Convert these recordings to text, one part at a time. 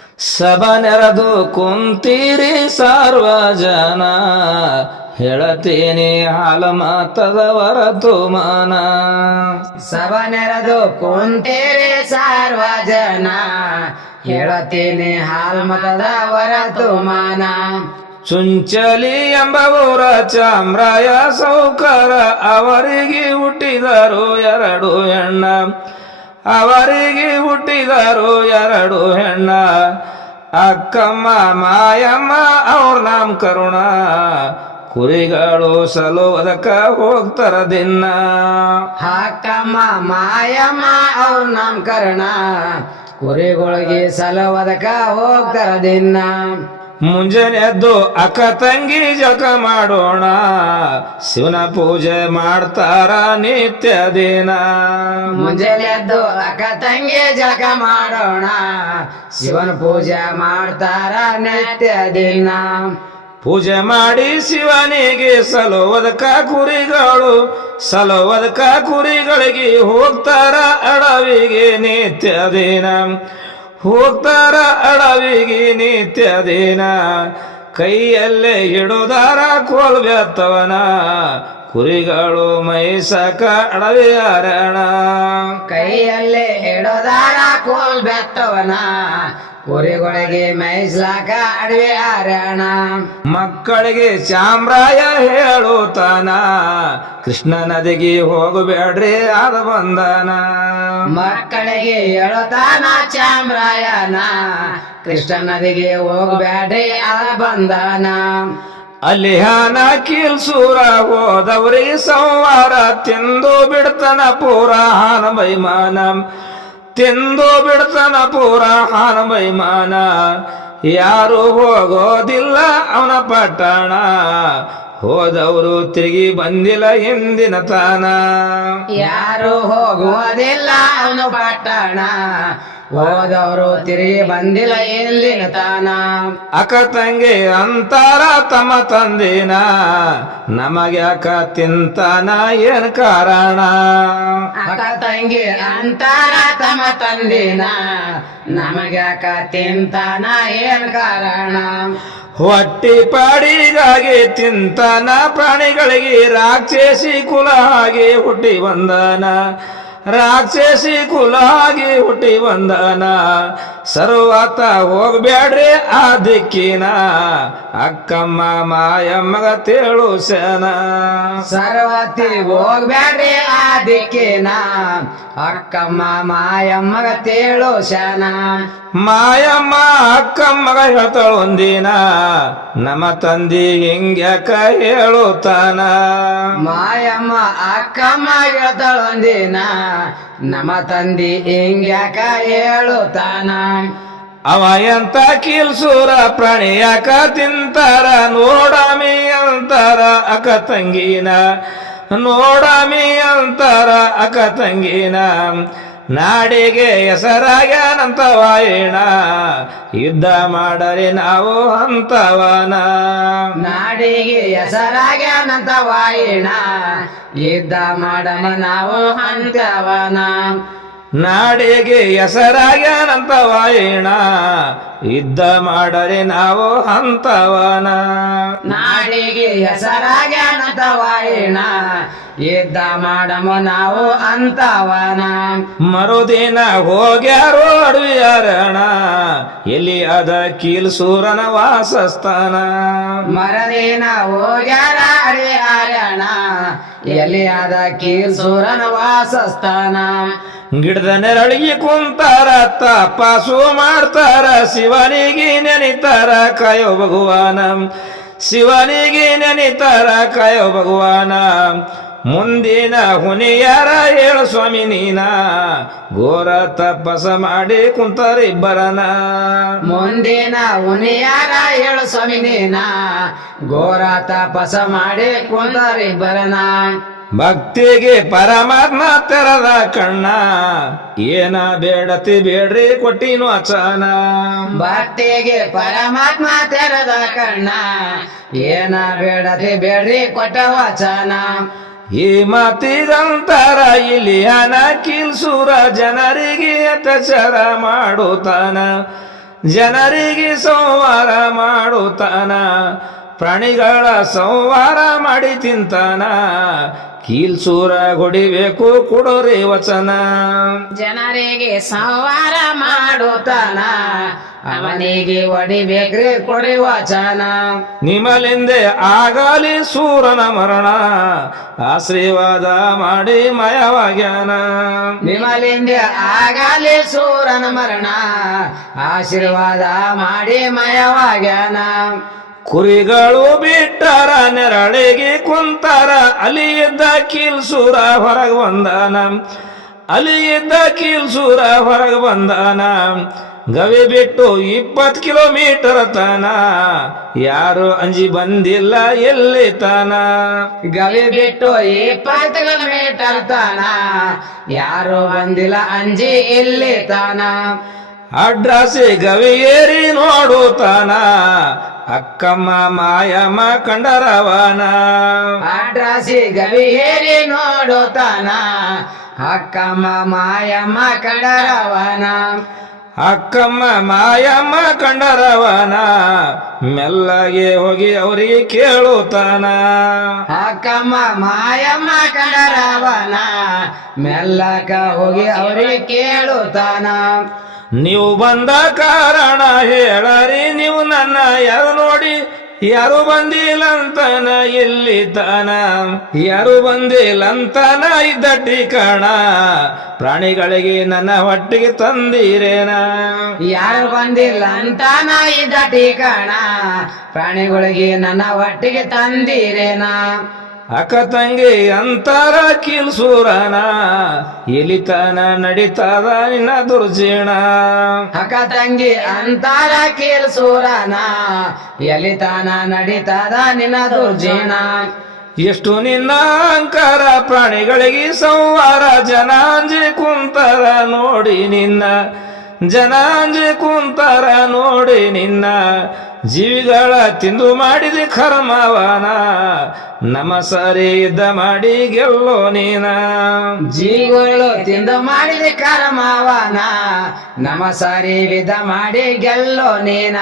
ಸಭಾ ನೆರೆದು ಕುಂತೀರಿ ಸರ್ವ ಜನ, ಹೇಳತೀನಿ ಹಾಲ ಮಾತದವರ ತುಮನ. ಸಭಾ ನೆರೆದು ಕುಂತೀರಿ ಸರ್ವ ಜನ, ಹೇಳತೀನಿ ಹಾಲ್ ಮತದವರ ತುಮನ. ಚುಂಚಲಿ ಎಂಬ ಊರ ಚಾಮ್ರಾಯ ಸೌಕರ, ಅವರಿಗೆ ಹುಟ್ಟಿದರು ಎರಡು ಹೆಣ್ಣ, ಅವರಿಗೆ ಹುಟ್ಟಿದರು ಎರಡು ಹೆಣ್ಣ. ಅಕ್ಕಮ್ಮ ಮಾಯಮ್ಮ ಅವ್ರ ನಾಮ ಕರುಣ, ಕುರಿಗಳು ಸಲುವುದಕ್ಕ ಹೋಗ್ತಾರ ದಿನ. ಅಕ್ಕಮ್ಮ ಮಾಯಮ್ಮ ಅವ್ರ ನಾಮಕರಣ, ಕುರಿಗಳಿಗೆ ಸಲುವದಕ ಹೋಗ್ತಾರ ದಿನ. ಮುಂಜಾನೆ ಎದ್ದು ಅಕ್ಕ ತಂಗಿ ಜಳಕ ಮಾಡೋಣ, ಶಿವನ ಪೂಜೆ ಮಾಡ್ತಾರ ನಿತ್ಯ ದಿನ. ಮುಂಜಾನೆ ಎದ್ದು ಅಕ್ಕ ತಂಗಿ ಜಳಕ ಮಾಡೋಣ, ಶಿವನ ಪೂಜೆ ಮಾಡ್ತಾರ ನಿತ್ಯ ದಿನ. ಪೂಜೆ ಮಾಡಿ ಶಿವನಿಗೆ ಸಲುವುದಕ್ಕ ಕುರಿಗಳು, ಸಲುವುದಕ್ಕ ಕುರಿಗಳಿಗೆ ಹೋಗ್ತಾರ ಅಡವಿಗೆ ನಿತ್ಯ ದಿನ, ಹೋಗ್ತಾರ ಅಡವಿಗೆ ನಿತ್ಯ ದಿನ. ಕೈಯಲ್ಲೇ ಹಿಡುದಾರ ಕೋಲ್ ಬೆತ್ತವನ, ಕುರಿಗಳು ಮೈಸಕ ಅಡವಿ ಅರಣ. ಕೈಯಲ್ಲೇ ಹಿಡೋದಾರ ಕೋಲ್ ಬೆತ್ತವನ, ಕುರಿಗಳಿಗೆ ಮೈಸ್ಲಾಕ ಅಡವಿ ಅರಣ. ಮಕ್ಕಳಿಗೆ ಚಾಮ್ರಾಯ ಹೇಳುತ್ತಾನ, ಕೃಷ್ಣ ನದಿಗೆ ಹೋಗಬೇಡ್ರಿ ಆದ ಬಂದನ. ಮಕ್ಕಳಿಗೆ ಹೇಳುತ್ತಾನ ಚಾಮ್ರಾಯನ, ಕೃಷ್ಣ ನದಿಗೆ ಹೋಗ್ಬೇಡ್ರಿ ಅದ ಬಂದನ. ಅಲ್ಲಿ ಹಾನ ಕೀಲ್ಸೂರ ಹೋದವ್ರಿಗೆ ಸಂವಾರ, ತಿಂದು ಬಿಡ್ತನ ಪೂರ ಹಾನ ಬೈಮಾನ, ತಿಂದು ಬಿಡ್ತನ ಪೂರ ಹಾನ ಬೈಮಾನ. ಯಾರು ಹೋಗೋದಿಲ್ಲ ಅವನ ಪಟ್ಟಣ, ಹೋದವರು ತಿರುಗಿ ಬಂದಿಲ್ಲ ಹಿಂದಿನ ತಾನ. ಯಾರು ಹೋಗುವುದಿಲ್ಲ ಅವನು ಪಟ್ಟಣ, ಹೋದವರು ತಿರುಗಿ ಬಂದಿಲ್ಲ ಎಲ್ಲಿನ ತಾನ. ಅಕ್ಕ ತಂಗಿ ಅಂತಾರ ತಮ್ಮ ತಂದಿನ, ನಮಗ್ಯಾಕ ತಿಂತಾನ ಏನ್ ಕಾರಣ. ಅಕ್ಕ ತಂಗಿ ಅಂತಾರ ತಮ್ಮ ತಂದಿನ, ನಮಗ್ಯಾಕ ತಿಂತಾನ ಏನ್ ಕಾರಣ. ಹೊಟ್ಟಿ ಪಾಡಿಗಾಗಿ ತಿಂತಾನ ಪ್ರಾಣಿಗಳಿಗೆ, ರಾಕ್ಷಸಿ ಕುಲ ಹಾಗೆ ಹುಟ್ಟಿ ಬಂದನ, ರಾಕ್ಷಸಿ ಕುಲ ಹಾಗೆ ಹುಟ್ಟಿ ಬಂದನ. ಸರ್ವತ ಹೋಗ್ಬ್ಯಾಡ್ರಿ ಆ ದಿಕ್ಕಿನ, ಅಕ್ಕಮ್ಮ ಮಾಯಮ್ಮಗ ತೇಳು ಸನ. ಸರ್ವತಿ ಹೋಗ್ಬ್ಯಾಡ್ರಿ ಆ ದಿಕ್ಕಿನ, ಅಕ್ಕಮ್ಮ ಮಾಯಮ್ಮಗ ತೇಳು ಶನ. ಮಾಯಮ್ಮ ಅಕ್ಕಮ್ಮಗ ಹೇಳ್ತಾಳ ಒಂದಿನ, ನಮ್ಮ ತಂದಿ ಹಿಂಗ್ಯಾಕ ಹೇಳುತ್ತಾನ. ಮಾಯಮ್ಮ ಅಕ್ಕಮ್ಮ ಹೇಳ್ತಾಳ ಒಂದಿನ, ನಮ್ಮ ತಂದಿ ಹಿಂಗ್ಯಾಕ ಹೇಳುತ್ತಾನ. ಅವ ಎಂತ ಕೀಲ್ಸೂರ ಪ್ರಾಣಿ ಯಾಕ ತಿಂತಾರ, ನೋಡಮಿ ಅಂತಾರ ಅಕ್ಕ ತಂಗಿನ, ನೋಡಮಿ ಅಂತಾರ ಅಕ್ಕ ತಂಗಿನ. ನಾಡಿಗೆ ಹೆಸರಾಗ್ಯಾನಂತ ವಾಯಿಣ, ಯುದ್ಧ ಮಾಡರಿ ನಾವು ಅಂತವನ. ನಾಡಿಗೆ ಹೆಸರಾಗ್ಯಾನಂತ ವಾಯಿಣ, ಯುದ್ಧ ಮಾಡಮ ನಾವು ಅಂತವನ. ನಾಡಿಗೆ ಹೆಸರಾಗ್ಯಾನಂತ ವಾಯಿಣ, ಯುದ್ಧ ಮಾಡರಿ ನಾವು ಅಂತವನ. ನಾಡಿಗೆ ಹೆಸರಾಗ್ಯಾನಂತ ವಾಯಿಣ, ಯುದ್ಧ ಮಾಡಮ ನಾವು ಅಂತವನ. ಮರುದಿನ ಹೋಗ್ಯಾರೋ ಅಡವಿ ಅರಣ, ಎಲ್ಲಿ ಅದ ಕೀಲ್ಸೂರನ ವಾಸಸ್ಥಾನ. ಮರದಿನ ಹೋಗ್ಯಾರ ಅಡವಿ ಅರಣ, ಎಲ್ಲಿ ಆದ ಕೀಲ್ಸೂರನ ವಾಸಸ್ಥಾನ. ಗಿಡದ ನೆರಳಿಗೆ ಕುಂತಾರ ತಪಾಸು ಮಾಡ್ತಾರ, ಶಿವನಿಗೆ ನೆನಿತಾರ ಕಾಯೋ ಭಗವಾನ, ಶಿವನಿಗೆ ನೆನಿತಾರ ಕಾಯೋ ಭಗವಾನ. ಮುಂದಿನ ಹುನಿಯಾರ ಹೇಳು ಸ್ವಾಮಿ ನೀನ, ಘೋರ ತಪಸ ಮಾಡಿ ಕುಂತಾರ ಇಬ್ಬರನ. ಮುಂದಿನ ಉನಿಯಾರ ಹೇಳು ಸ್ವಾಮಿ ನೀನ, ಘೋರ ತಪಸ ಮಾಡಿ ಕುಂದರಿಬ್ಬರನ. ಭಕ್ತಿಗೆ ಪರಮಾತ್ಮ ತೆರದ ಕಣ್ಣ, ಏನ ಬೇಡತಿ ಬೇಡ್ರಿ ಕೊಟ್ಟಿನು ಅಚಾನ. ಭಕ್ತಿಗೆ ಪರಮಾತ್ಮ ತೆರದ ಕಣ್ಣ, ಏನ ಬೇಡದೆ ಬೇಡ್ರಿ ಕೊಟ್ಟ ವಚನ. ಈ ಮಾತಿಗಂತರ ಇಲಿಯನ ಕೀಲ್ಸೂರ ಜನರಿಗೆ ಅತ್ಯಾಚಾರ ಮಾಡುತ್ತಾನ, ಜನರಿಗೆ ಸಂವಾರ ಮಾಡುತ್ತಾನ ಪ್ರಾಣಿಗಳ ಸಂವಾರ ಮಾಡಿ ತಿಂತಾನ ಕೀಲ್ಸೂರ ಹೊಡಿಬೇಕು ಕೊಡೋರಿ ವಚನ ಜನರಿಗೆ ಸಂವಾರ ಮಾಡುತ್ತಾನ ಅವನಿಗೆ ಹೊಡಿಬೇಕ್ರಿ ಕೊಡಿ ವಚನ ನಿಮಲಿಂದೆ ಆಗಲಿ ಸೂರನ ಮರಣ ಆಶೀರ್ವಾದ ಮಾಡಿ ಮಯವಾಗ್ಯಾನ ನಿಮಲಿಂದೆ ಆಗಲಿ ಸೂರನ ಮರಣ ಆಶೀರ್ವಾದ ಮಾಡಿ ಮಯವಾಗ್ಯಾನ ಕುರಿಗಳು ಬಿಟ್ಟರ ನೆರಳಿಗೆ ಕುಂತಾರ ಅಲ್ಲಿ ಇದ್ದ ಕೀಲ್ಸೂರ ಹೊರಗೆ ಬಂದಾನ ಅಲ್ಲಿ ಇದ್ದ ಕೀಲ್ಸೂರ ಹೊರಗೆ ಬಂದಾನ ಗವಿ ಬಿಟ್ಟು 20 ಕಿಲೋಮೀಟರ್ ತಾನ ಯಾರು ಅಂಜಿ ಬಂದಿಲ್ಲ ಎಲ್ಲಿ ತಾನ ಗವಿ ಬಿಟ್ಟು 20 ಕಿಲೋಮೀಟರ್ ತಾನ ಯಾರು ಬಂದಿಲ್ಲ ಅಂಜಿ ಇಲ್ಲಿ ತಾನ ಅಡ್ರಾಸಿ ಗವಿ ಏರಿ ನೋಡುತ್ತಾನ ಅಕ್ಕಮ್ಮ ಮಾಯಮ್ಮ ಕಂಡರವನ ಅಡ್ರಾಸಿ ಗವಿ ಏರಿ ನೋಡುತ್ತಾನ ಅಕ್ಕಮ್ಮ ಮಾಯಮ್ಮ ಕಂಡರವನ ಅಕ್ಕಮ್ಮ ಮಾಯಮ್ಮ ಕಂಡರವನ ಮೆಲ್ಲಗೆ ಹೋಗಿ ಅವರಿಗೆ ಕೇಳುತ್ತಾನ ಅಕ್ಕಮ್ಮ ಮಾಯಮ್ಮ ಕಂಡರವನ ಮೆಲ್ಲಕ ಹೋಗಿ ಅವ್ರಿಗೆ ಕೇಳುತ್ತಾನ ನೀವು ಬಂದ ಕಾರಣ ಹೇಳರಿ ನೀವು ನನ್ನ ಯಾರು ನೋಡಿ ಯಾರು ಬಂದಿಲ್ಲಂತನ ಎಲ್ಲಿ ತಾನ ಯಾರು ಬಂದಿಲ್ಲಂತನ ಇದ್ದ ಠಿಕಾಣ ಪ್ರಾಣಿಗಳಿಗೆ ನನ್ನ ಹೊಟ್ಟಿಗೆ ತಂದಿರೇನ ಯಾರು ಬಂದಿಲ್ಲ ಅಂತಾನ ಇದ್ದ ಠಿಕಾಣ ಪ್ರಾಣಿಗಳಿಗೆ ನನ್ನ ಹೊಟ್ಟಿಗೆ ತಂದಿರೇನ ಅಕ್ಕ ತಂಗಿ ಅಂತಾರ ಕೀಲ್ಸೂರನ ಎಲಿತನ ನಡೀತದ ನಿನ್ನ ದುರ್ಜೀಣ ಅಕ್ಕ ತಂಗಿ ಅಂತಾರ ಕೀಲ್ಸೂರನ ಎಲಿತಾನ ನಡೀತದ ನಿನ್ನ ದುರ್ಜೀಣ ಎಷ್ಟು ನಿನ್ನ ಅಹಂಕಾರ ಪ್ರಾಣಿಗಳಿಗೆ ಸಂವಾರ ಜನಾಂಜಿ ಕುಂತರ ನೋಡಿ ನಿನ್ನ ಜನಾಂಜಿ ಕುಂತರ ನೋಡಿ ನಿನ್ನ ಜೀವಿಗಳ ತಿಂದು ಮಾಡಿದ ಕರ್ಮವನ ನಮ ಸರಿ ಇದ್ದ ಮಾಡಿ ಗೆಲ್ಲೋ ನೀನ ಜೀವಿಗಳು ತಿಂದು ಮಾಡಿದ ಕರ್ಮವನ ನಮ ಸರಿ ವಿಧ ಮಾಡಿ ಗೆಲ್ಲೋ ನೀನ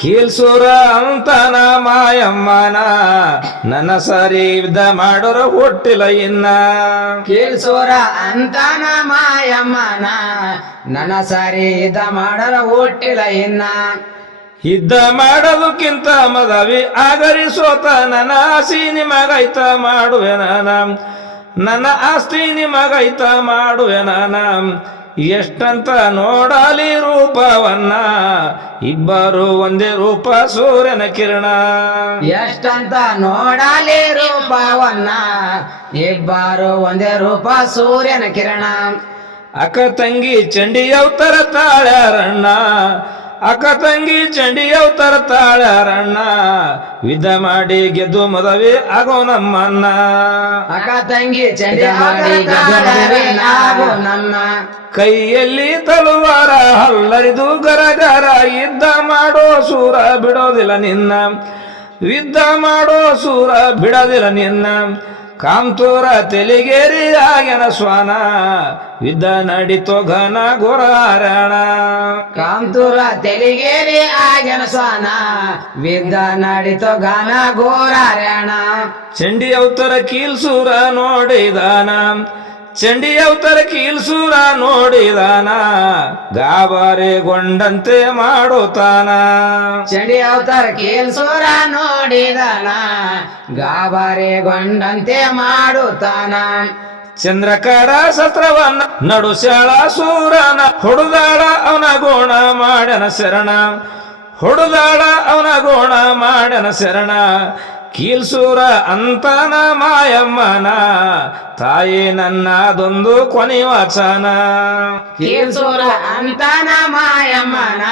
ಕೀಲ್ಸೂರ ಅಂತನ ಮಾಯಮ್ಮನ ನನ್ನ ಸರಿ ಇದ್ದ ಮಾಡೋರ ಹುಟ್ಟಿಲ್ಲ ಇನ್ನ ಕೀಲ್ಸೂರ ಅಂತಾನ ಮಾಯಮ್ಮನ ನನ್ನ ಸರಿ ಇದ ಮಾಡರ ಹುಟ್ಟಿಲ್ಲ ಇನ್ನ ಇದ್ದ ಮಾಡೋದಕ್ಕಿಂತ ಮದವಿ ಆಗರಿ ಸೋತ ನನ್ನ ಆಸ್ತಿ ನಿಮಗೈತ ಮಾಡುವೆ ನನ್ನ ಆಸ್ತಿ ನಿಮಗೈತ ಮಾಡುವೆ ಎಷ್ಟಂತ ನೋಡಲಿ ರೂಪವನ್ನ ಇಬ್ಬರು ಒಂದೇ ರೂಪ ಸೂರ್ಯನ ಕಿರಣ ಎಷ್ಟಂತ ನೋಡಲಿ ರೂಪವನ್ನ ಇಬ್ಬರು ಒಂದೇ ರೂಪ ಸೂರ್ಯನ ಕಿರಣ ಅಕ್ಕ ತಂಗಿ ಚಂಡಿ ಅವತಾರ ತಾಳ್ಯಾರಣ್ಣ ಅಕ್ಕ ತಂಗಿ ಚಂಡಿ ಅವತಾರ ತಾಳ್ಯಾರಣ್ಣ ಯುದ್ಧ ಮಾಡಿ ಗೆದ್ದು ಮದುವೆ ಆಗೋ ನಮ್ಮನ್ನ ಅಕ್ಕ ತಂಗಿ ಚಂಡಿ ಮಾಡಿ ಗೆದ್ದು ನಮ್ಮ ಕೈಯಲ್ಲಿ ತಲುವಾರ ಹಲ್ಲರಿದು ಗರಗರ ಯುದ್ಧ ಮಾಡೋ ಸೂರ ಬಿಡೋದಿಲ್ಲ ನಿನ್ನ ಯುದ್ಧ ಮಾಡೋ ಸೂರ ಬಿಡೋದಿಲ್ಲ ನಿನ್ನ ಕಾಂತೂರ ತೆಲಿಗೇರಿ ಆಗ್ಯನ ಸ್ವಾನ ಯುದ್ಧ ನಡೀತೋ ಘನ ಘೋರಾರಣ ಕಾಂತೂರ ತೆಲಿಗೇರಿ ಆಗ್ಯನ ಸ್ವಾನ ಯುದ್ಧ ನಡೀತೋ ಘನ ಘೋರಾರಣ ಚಂಡಿ ಅವತಾರ ಕೀಲ್ಸೂರ ನೋಡಿದಾನ ಚಂಡಿ ಅವತಾರ ಕೀಲ್ಸೂರ ನೋಡಿದಾನ ಗಾಬರಿಗೊಂಡಂತೆ ಮಾಡುತ್ತಾನ ಚಂಡಿ ಅವತಾರ ಕೀಲ್ಸೂರ ನೋಡಿದಾನ ಗಾಬರಿಗೊಂಡಂತೆ ಮಾಡುತ್ತಾನ ಚಂದ್ರಕರ ಸತ್ರವನ್ನ ನಡುಶಾಳ ಸೂರನ ಹೊಡೆದಾಳ ಅವನ ಗೋಣ ಮಾಡನ ಶರಣ ಹೊಡೆದಾಳ ಅವನ ಗೋಣ ಮಾಡನ ಶರಣ ಕೀಲ್ಸೂರ ಅಂತನ ಮಾಯಮ್ಮನ ತಾಯಿ ನನ್ನದೊಂದು ಕೊನೆ ವಚನ ಕೀಲ್ಸೂರ ಅಂತನ ಮಾಯಮ್ಮನ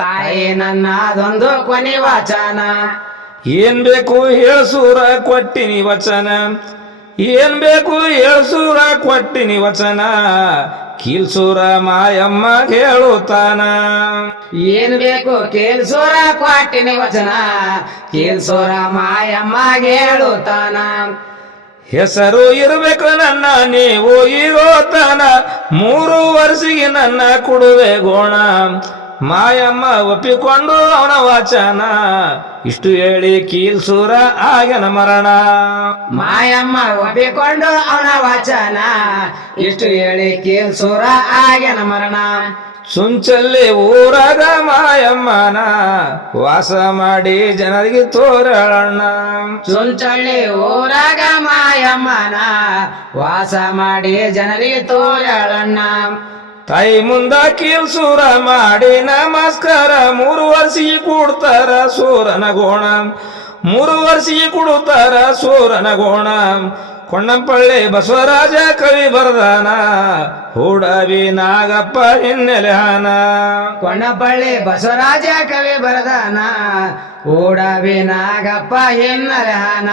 ತಾಯಿ ನನ್ನದೊಂದು ಕೊನೆ ವಚನ ಏನ್ ಬೇಕು ಹೇಳ್ಸೂರ ಕೊಟ್ಟಿನಿ ವಚನ ಏನ್ ಬೇಕು ಹೇಳ್ಸೂರ ಕೊಟ್ಟಿನಿ ವಚನ ಕೀಲ್ಸೂರ ಮಾಯಮ್ಮ ಹೇಳುತ್ತಾನ ಏನ್ ಬೇಕು ಕೀಲ್ಸೂರ ಕೊಟ್ಟಿನಿ ವಚನ ಕೀಲ್ಸೂರ ಮಾಯಮ್ಮ ಹೇಳುತ್ತಾನ ಹೆಸರು ಇರ್ಬೇಕು ನನ್ನ ನೀವು ಇರೋತನ 3 ವರ್ಷಿಗೆ ನನ್ನ ಕೊಡುವೆ ಗೋಣ ಮಾಯಮ್ಮ ಒಪ್ಪಿಕೊಂಡು ಅವನ ವಾಚನ ಇಷ್ಟು ಹೇಳಿ ಕೀಲ್ಸೂರ ಆಗನ ಮರಣ ಮಾಯಮ್ಮ ಒಪ್ಪಿಕೊಂಡು ಅವನ ವಚನ ಇಷ್ಟು ಹೇಳಿ ಕೀಲ್ಸೂರ ಆಗ್ಯನ ಮರಣ ಸುಂಚಲ್ಲಿ ಊರಾಗ ಮಾಯಮ್ಮನ ವಾಸ ಮಾಡಿ ಜನರಿಗೆ ತೋರಳಣ್ಣ ಚುಂಚಳ್ಳಿ ಊರಾಗ ಮಾಯಮ್ಮನ ವಾಸ ಮಾಡಿ ಜನರಿಗೆ ತೋರಳಣ್ಣ ತಾಯಿ ಮುಂದ ಕೀಲ್ಸೂರ ಮಾಡಿ ನಮಸ್ಕಾರ 3 ವರ್ಷಿಗೆ ಕೊಡ್ತಾರ ಸೂರನ ಗೋಣ 3 ವರ್ಷಿಗೆ ಕೊಡುತ್ತಾರ ಸೂರನ ಗೋಣ ಕೊಂಡಂಪಳ್ಳಿ ಬಸವರಾಜ ಕವಿ ಬರದಾನ ಹೂಡವಿ ನಾಗಪ್ಪ ಹಿನ್ನೆಲೆ ಹಾನ ಕೊಂಡಪಳ್ಳಿ ಬಸವರಾಜ ಕವಿ ಬರದಾನ ಓಡವಿ ನಾಗಪ್ಪ ಹಿನ್ನೆಲೆ ಹಾನ